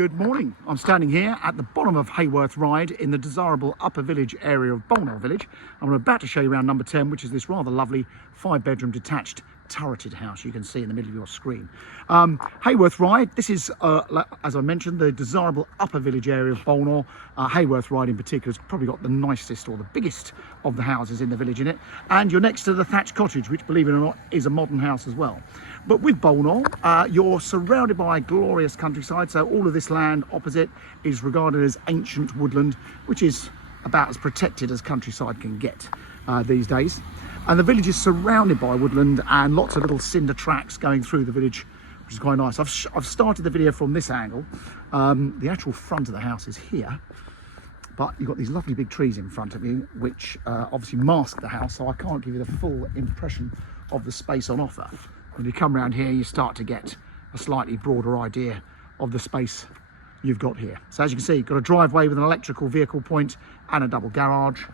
Good morning. I'm standing here at the bottom of Heyworth Ride in the desirable upper village area of Bolnor Village. I'm about to show you around number 10, which is this rather lovely 5-bedroom detached turreted house you can see in the middle of your screen. Heyworth Ride, this is, as I mentioned, the desirable upper village area of Bolnor. Haywards Ride in particular has probably got the nicest or the biggest of the houses in the village in it. And you're next to the thatched cottage, which, believe it or not, is a modern house as well. But with Bolnor, you're surrounded by a glorious countryside, so all of this land opposite is regarded as ancient woodland, which is about as protected as countryside can get these days. And the village is surrounded by woodland and lots of little cinder tracks going through the village, which is quite nice. I've started the video from this angle. The actual front of the house is here, but you've got these lovely big trees in front of you, which obviously mask the house, so I can't give you the full impression of the space on offer. When you come around here, you start to get a slightly broader idea of the space you've got here. So as you can see, you've got a driveway with an electrical vehicle point and a double garage.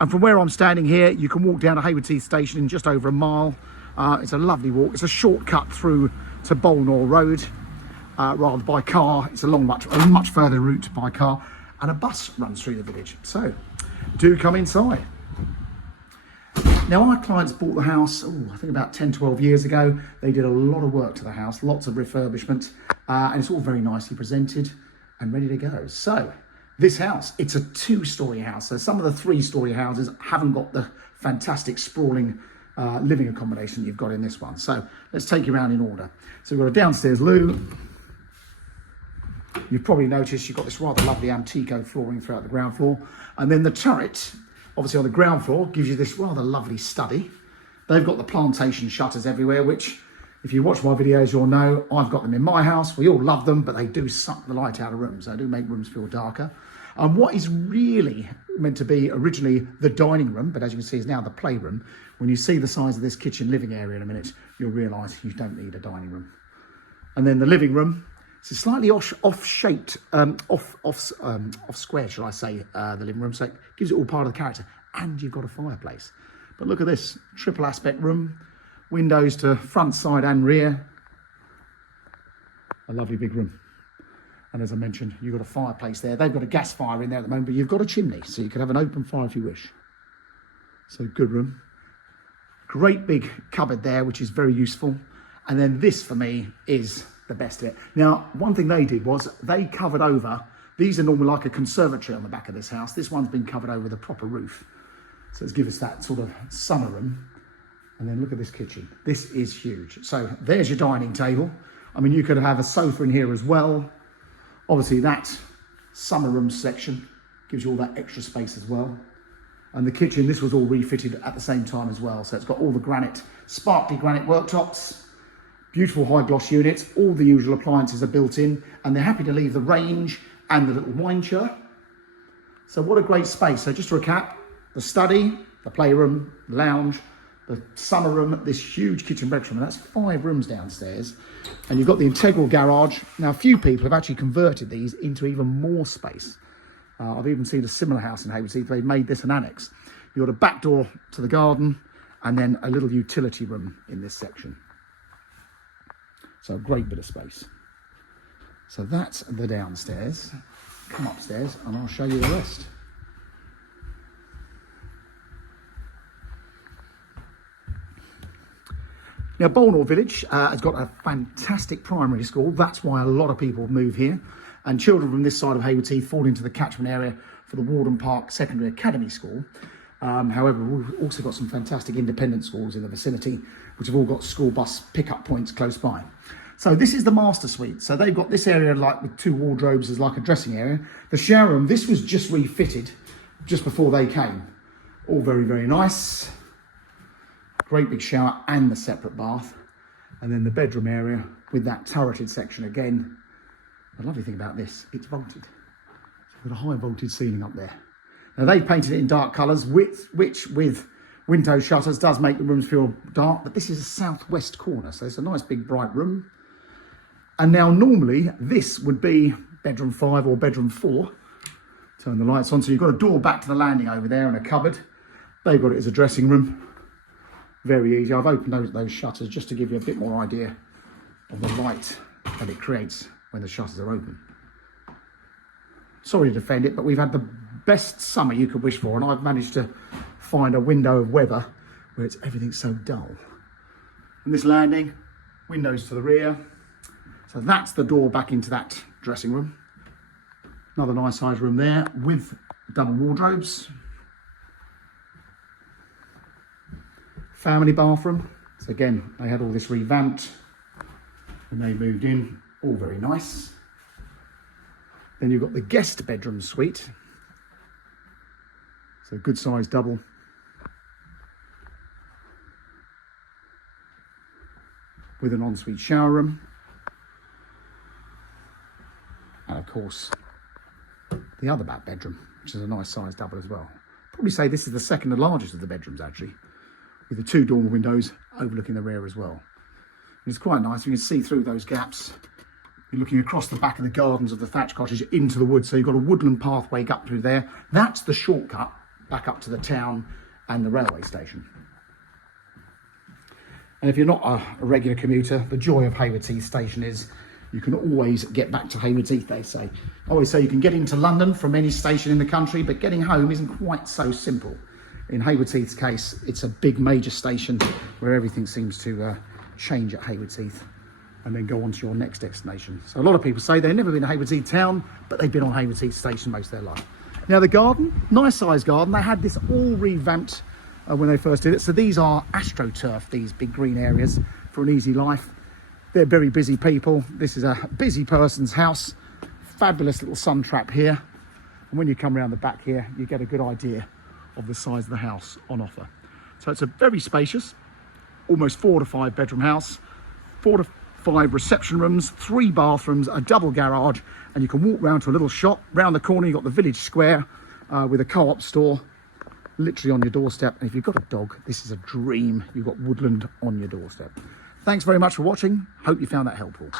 And from where I'm standing here, you can walk down to Haywards Heath station in just over a mile. It's a lovely walk. It's a shortcut through to Bolnor Road, rather by car. It's a much further route by car, and a bus runs through the village. So do come inside. Now, our clients bought the house, I think about 10, 12 years ago. They did a lot of work to the house, lots of refurbishment, and it's all very nicely presented and ready to go. So this house, it's a 2-storey house. So some of the 3-storey houses haven't got the fantastic sprawling living accommodation you've got in this one. So let's take you around in order. So we've got a downstairs loo. You've probably noticed you've got this rather lovely Antico flooring throughout the ground floor. And then the turret, obviously on the ground floor, gives you this rather lovely study. They've got the plantation shutters everywhere, which if you watch my videos, you'll know I've got them in my house. We all love them, but they do suck the light out of rooms. They do make rooms feel darker. And what is really meant to be originally the dining room, but as you can see is now the playroom, when you see the size of this kitchen living area in a minute, you'll realise you don't need a dining room. And then the living room, it's a slightly off-shaped, off-square, shall I say, the living room. So it gives it all part of the character. And you've got a fireplace. But look at this, triple aspect room, windows to front, side and rear. A lovely big room. And as I mentioned, you've got a fireplace there. They've got a gas fire in there at the moment, but you've got a chimney, so you can have an open fire if you wish. So good room. Great big cupboard there, which is very useful. And then this, for me, is the best of it. Now, one thing they did was they covered over, these are normally like a conservatory on the back of this house. This one's been covered over with a proper roof. So it's given us that sort of summer room. And then look at this kitchen. This is huge. So there's your dining table. I mean, you could have a sofa in here as well. Obviously that summer room section gives you all that extra space as well. And the kitchen, this was all refitted at the same time as well. So it's got all the granite, sparkly granite worktops, beautiful high gloss units, all the usual appliances are built in, and they're happy to leave the range and the little wine chiller. So what a great space. So just to recap, the study, the playroom, the lounge, the summer room, this huge kitchen bedroom, and that's 5 rooms downstairs. And you've got the integral garage. Now, a few people have actually converted these into even more space. I've even seen a similar house in Haywards Heath. They've made this an annex. You've got a back door to the garden and then a little utility room in this section. So a great bit of space. So that's the downstairs. Come upstairs and I'll show you the rest. Now, Bolnor Village has got a fantastic primary school. That's why a lot of people move here. And children from this side of Haywards Heath fall into the catchment area for the Warden Park Secondary Academy School. However, we've also got some fantastic independent schools in the vicinity, which have all got school bus pickup points close by. So this is the master suite. So they've got this area like with 2 wardrobes as like a dressing area. The shower room, this was just refitted just before they came. All very, very nice. Great big shower and the separate bath. And then the bedroom area with that turreted section again. The lovely thing about this, it's vaulted. So we've got a high vaulted ceiling up there. Now they've painted it in dark colours, which with window shutters does make the rooms feel dark, but this is a southwest corner, so it's a nice big bright room. And now normally this would be bedroom 5 or bedroom 4. Turn the lights on, so you've got a door back to the landing over there and a cupboard. They've got it as a dressing room. Very easy. I've opened those shutters just to give you a bit more idea of the light that it creates when the shutters are open. Sorry to defend it, but we've had the best summer you could wish for, and I've managed to find a window of weather where everything's so dull. And this landing, windows to the rear. So that's the door back into that dressing room. Another nice sized room there with double wardrobes. Family bathroom. So again, they had all this revamped when they moved in. All very nice. Then you've got the guest bedroom suite. So good sized double. With an ensuite shower room. And of course, the other back bedroom, which is a nice sized double as well. Probably say this is the second and largest of the bedrooms actually, with the 2 dormer windows overlooking the rear as well. And it's quite nice, you can see through those gaps. You're looking across the back of the gardens of the thatched cottage into the woods, so you've got a woodland pathway up through there. That's the shortcut back up to the town and the railway station. And if you're not a regular commuter, the joy of Haywards Heath station is you can always get back to Haywards Heath, they say. I always say you can get into London from any station in the country, but getting home isn't quite so simple. In Haywards Heath's case, it's a big major station where everything seems to change at Haywards Heath and then go on to your next destination. So a lot of people say they've never been to Haywards Heath town, but they've been on Haywards Heath station most of their life. Now the garden, nice sized garden. They had this all revamped when they first did it. So these are AstroTurf, these big green areas for an easy life. They're very busy people. This is a busy person's house. Fabulous little sun trap here. And when you come around the back here, you get a good idea of the size of the house on offer. So it's a very spacious, almost 4 to 5 bedroom house, 4 to 5 reception rooms, 3 bathrooms, a double garage, and you can walk round to a little shop. Round the corner, you've got the village square with a co-op store, literally on your doorstep. And if you've got a dog, this is a dream. You've got woodland on your doorstep. Thanks very much for watching. Hope you found that helpful.